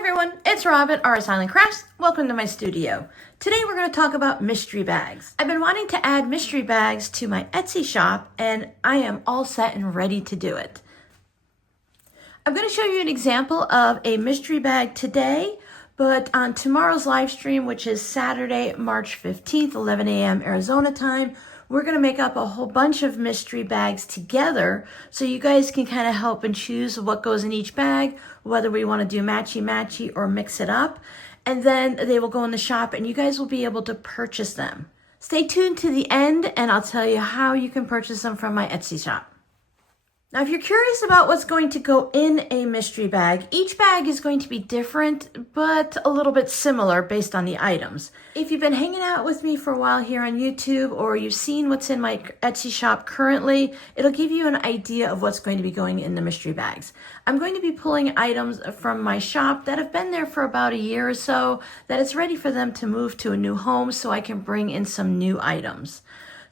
everyone, it's Rob at RsIslandCrafts. Welcome to my studio. Today we're going to talk about mystery bags. I've been wanting to add mystery bags to my Etsy shop and I am all set and ready to do it. I'm going to show you an example of a mystery bag today, but on tomorrow's live stream, which is Saturday, March 15th, 11 a.m. Arizona time, we're going to make up a whole bunch of mystery bags together so you guys can kind of help and choose what goes in each bag, whether we want to do matchy-matchy or mix it up. And then they will go in the shop and you guys will be able to purchase them. Stay tuned to the end and I'll tell you how you can purchase them from my Etsy shop. Now, if you're curious about what's going to go in a mystery bag, each bag is going to be different, but a little bit similar based on the items. If you've been hanging out with me for a while here on YouTube, or you've seen what's in my Etsy shop currently, it'll give you an idea of what's going to be going in the mystery bags. I'm going to be pulling items from my shop that have been there for about a year or so, that it's ready for them to move to a new home so I can bring in some new items.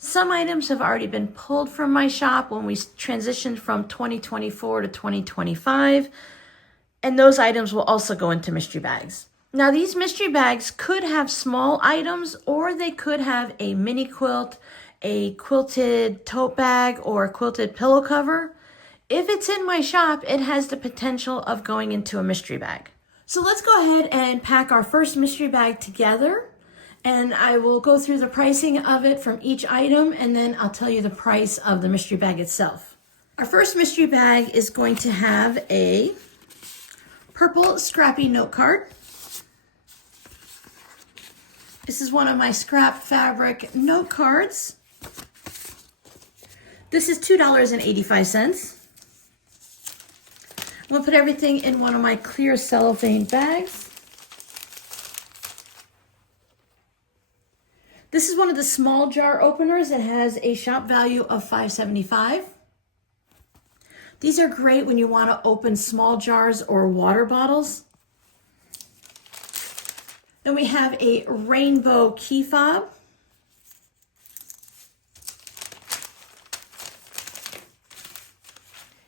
Some items have already been pulled from my shop when we transitioned from 2024 to 2025, and those items will also go into mystery bags. Now, these mystery bags could have small items, or they could have a mini quilt, a quilted tote bag, or a quilted pillow cover. If it's in my shop, it has the potential of going into a mystery bag. So let's go ahead and pack our first mystery bag together. And I will go through the pricing of it from each item, and then I'll tell you the price of the mystery bag itself. Our first mystery bag is going to have a purple scrappy note card. This is one of my scrap fabric note cards. This is $2.85. I'm going to put everything in one of my clear cellophane bags. This is one of the small jar openers that has a shop value of $5.75. These are great when you want to open small jars or water bottles. Then we have a rainbow key fob.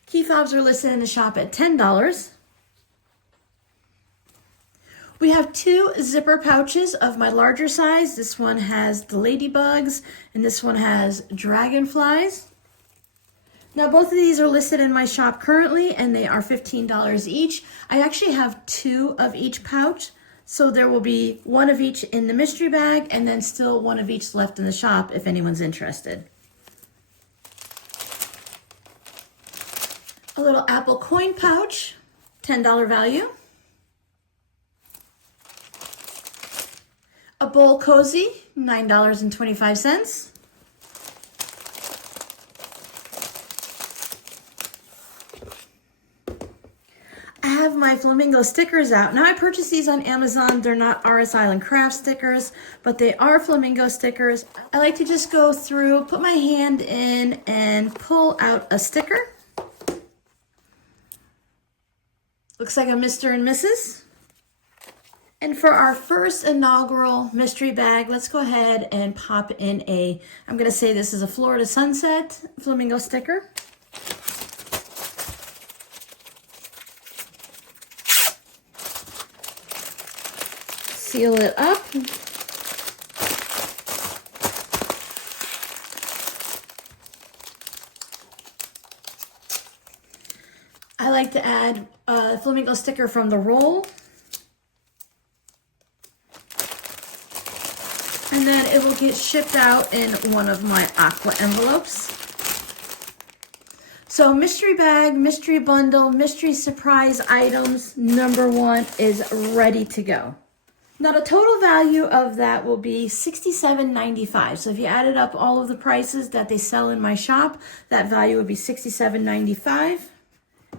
Key fobs are listed in the shop at $10. We have two zipper pouches of my larger size. This one has the ladybugs and this one has dragonflies. Now, both of these are listed in my shop currently and they are $15 each. I actually have two of each pouch, so there will be one of each in the mystery bag and then still one of each left in the shop if anyone's interested. A little apple coin pouch, $10 value. A bowl cozy, $9.25. I have my flamingo stickers out. Now, I purchased these on Amazon. They're not RsIslandCrafts stickers, but they are flamingo stickers. I like to just go through, put my hand in, and pull out a sticker. Looks like a Mr. and Mrs. And for our first inaugural mystery bag, let's go ahead and pop in I'm going to say this is a Florida Sunset flamingo sticker. Seal it up. I like to add a flamingo sticker from the roll. And then it will get shipped out in one of my aqua envelopes. So mystery bag, mystery bundle, mystery surprise items, number one is ready to go. Now, the total value of that will be $67.95. So if you added up all of the prices that they sell in my shop, that value would be $67.95.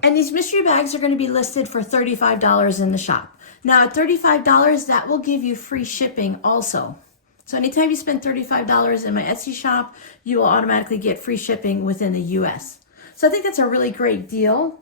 And these mystery bags are going to be listed for $35 in the shop. Now, at $35, that will give you free shipping also. So anytime you spend $35 in my Etsy shop, you will automatically get free shipping within the US. So I think that's a really great deal.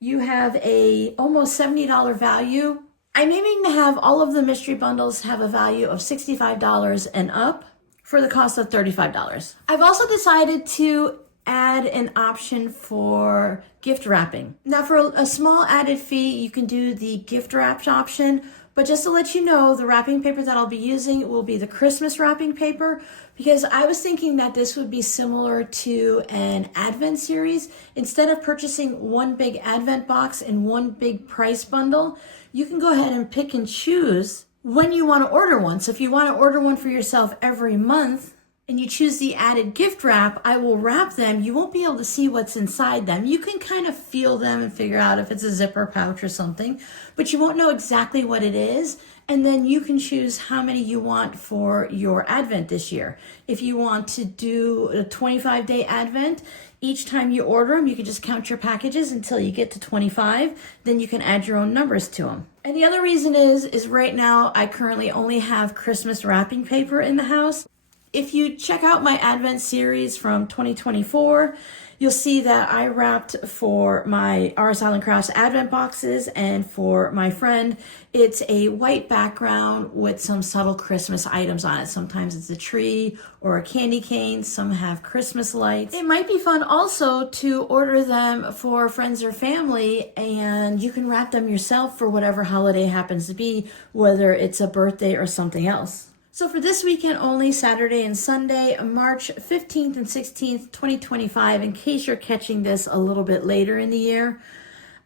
You have a almost $70 value. I'm aiming to have all of the mystery bundles have a value of $65 and up for the cost of $35. I've also decided to add an option for gift wrapping. Now for a small added fee, you can do the gift wrap option, but just to let you know, the wrapping paper that I'll be using will be the Christmas wrapping paper, because I was thinking that this would be similar to an Advent series. Instead of purchasing one big Advent box and one big price bundle, you can go ahead and pick and choose when you want to order one. So if you want to order one for yourself every month, and you choose the added gift wrap, I will wrap them. You won't be able to see what's inside them. You can kind of feel them and figure out if it's a zipper pouch or something, but you won't know exactly what it is. And then you can choose how many you want for your Advent this year. If you want to do a 25-day Advent, each time you order them, you can just count your packages until you get to 25. Then you can add your own numbers to them. And the other reason is right now I currently only have Christmas wrapping paper in the house. If you check out my Advent series from 2024, you'll see that I wrapped for my RsIslandCrafts Advent boxes, and for my friend, it's a white background with some subtle Christmas items on it. Sometimes it's a tree or a candy cane. Some have Christmas lights. It might be fun also to order them for friends or family, and you can wrap them yourself for whatever holiday happens to be, whether it's a birthday or something else. So for this weekend only, Saturday and Sunday, March 15th and 16th, 2025, in case you're catching this a little bit later in the year,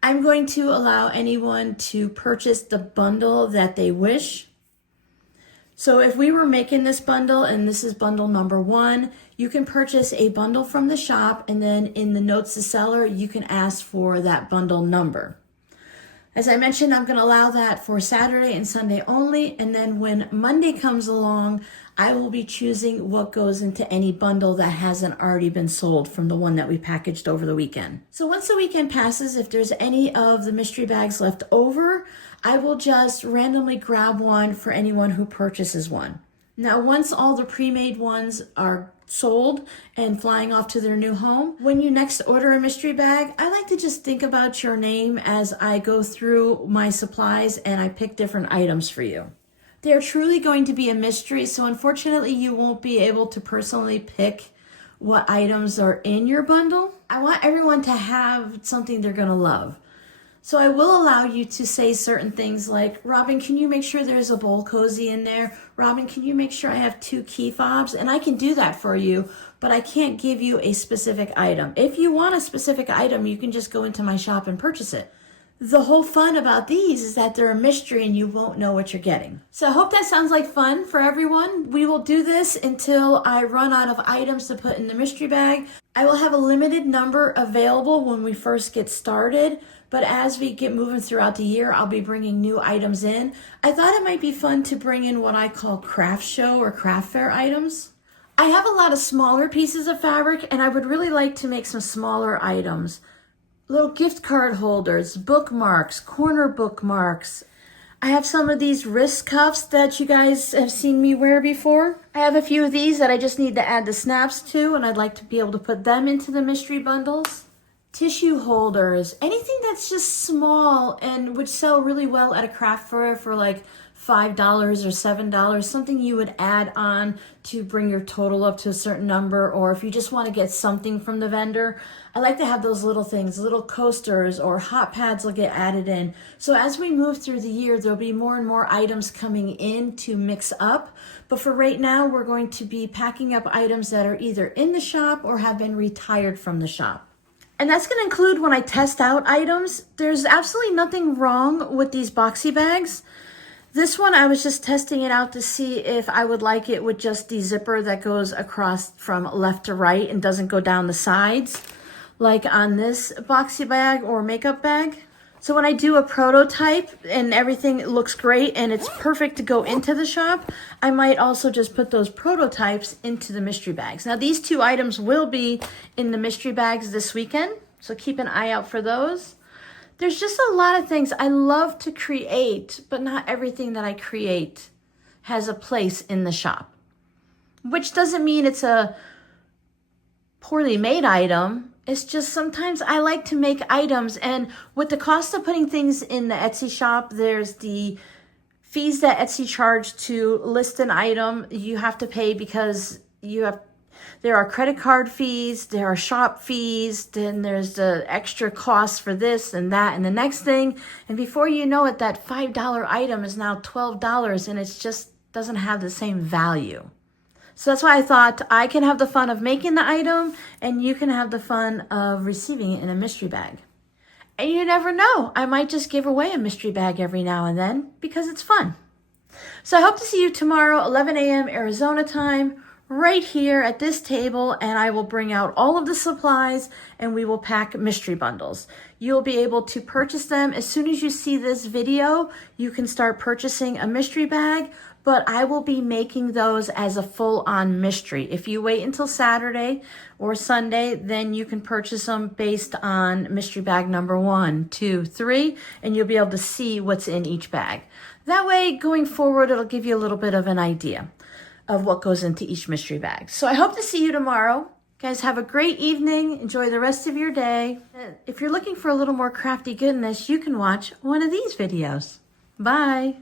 I'm going to allow anyone to purchase the bundle that they wish. So if we were making this bundle, and this is bundle number 1, you can purchase a bundle from the shop, and then in the notes to seller, you can ask for that bundle number. As I mentioned, I'm going to allow that for Saturday and Sunday only, and then when Monday comes along, I will be choosing what goes into any bundle that hasn't already been sold from the one that we packaged over the weekend. So once the weekend passes, if there's any of the mystery bags left over, I will just randomly grab one for anyone who purchases one. Now, once all the pre-made ones are sold and flying off to their new home, when you next order a mystery bag, I like to just think about your name as I go through my supplies and I pick different items for you. They're truly going to be a mystery, so unfortunately you won't be able to personally pick what items are in your bundle. I want everyone to have something they're going to love. So I will allow you to say certain things like, Robin, can you make sure there's a bowl cozy in there? Robin, can you make sure I have 2 key fobs? And I can do that for you, but I can't give you a specific item. If you want a specific item, you can just go into my shop and purchase it. The whole fun about these is that they're a mystery and you won't know what you're getting. So I hope that sounds like fun for everyone. We will do this until I run out of items to put in the mystery bag. I will have a limited number available when we first get started, but as we get moving throughout the year, I'll be bringing new items in. I thought it might be fun to bring in what I call craft show or craft fair items. I have a lot of smaller pieces of fabric and I would really like to make some smaller items. Little gift card holders, bookmarks, corner bookmarks. I have some of these wrist cuffs that you guys have seen me wear before. I have a few of these that I just need to add the snaps to, and I'd like to be able to put them into the mystery bundles. Tissue holders, anything that's just small and would sell really well at a craft fair for like $5 or $7, something you would add on to bring your total up to a certain number, or if you just want to get something from the vendor. I like to have those little things, little coasters or hot pads will get added in. So as we move through the year, there'll be more and more items coming in to mix up. But for right now, we're going to be packing up items that are either in the shop or have been retired from the shop. And that's going to include when I test out items. There's absolutely nothing wrong with these boxy bags. This one, I was just testing it out to see if I would like it with just the zipper that goes across from left to right and doesn't go down the sides, like on this boxy bag or makeup bag. So when I do a prototype and everything looks great and it's perfect to go into the shop, I might also just put those prototypes into the mystery bags. Now these 2 items will be in the mystery bags this weekend, so keep an eye out for those. There's just a lot of things I love to create, but not everything that I create has a place in the shop. Which doesn't mean it's a poorly made item. It's just sometimes I like to make items, and with the cost of putting things in the Etsy shop, there's the fees that Etsy charge to list an item you have to pay because you have There are credit card fees, there are shop fees, then there's the extra cost for this and that and the next thing. And before you know it, that $5 item is now $12 and it just doesn't have the same value. So that's why I thought I can have the fun of making the item and you can have the fun of receiving it in a mystery bag. And you never know, I might just give away a mystery bag every now and then because it's fun. So I hope to see you tomorrow, 11 a.m. Arizona time, right here at this table, and I will bring out all of the supplies and we will pack mystery bundles. You'll be able to purchase them as soon as you see this video. You can start purchasing a mystery bag, but I will be making those as a full-on mystery. If you wait until Saturday or Sunday, then you can purchase them based on mystery bag number 1, 2, 3, and you'll be able to see what's in each bag. That way, going forward, it'll give you a little bit of an idea of what goes into each mystery bag. So I hope to see you tomorrow. Guys, have a great evening. Enjoy the rest of your day. If you're looking for a little more crafty goodness, you can watch one of these videos. Bye.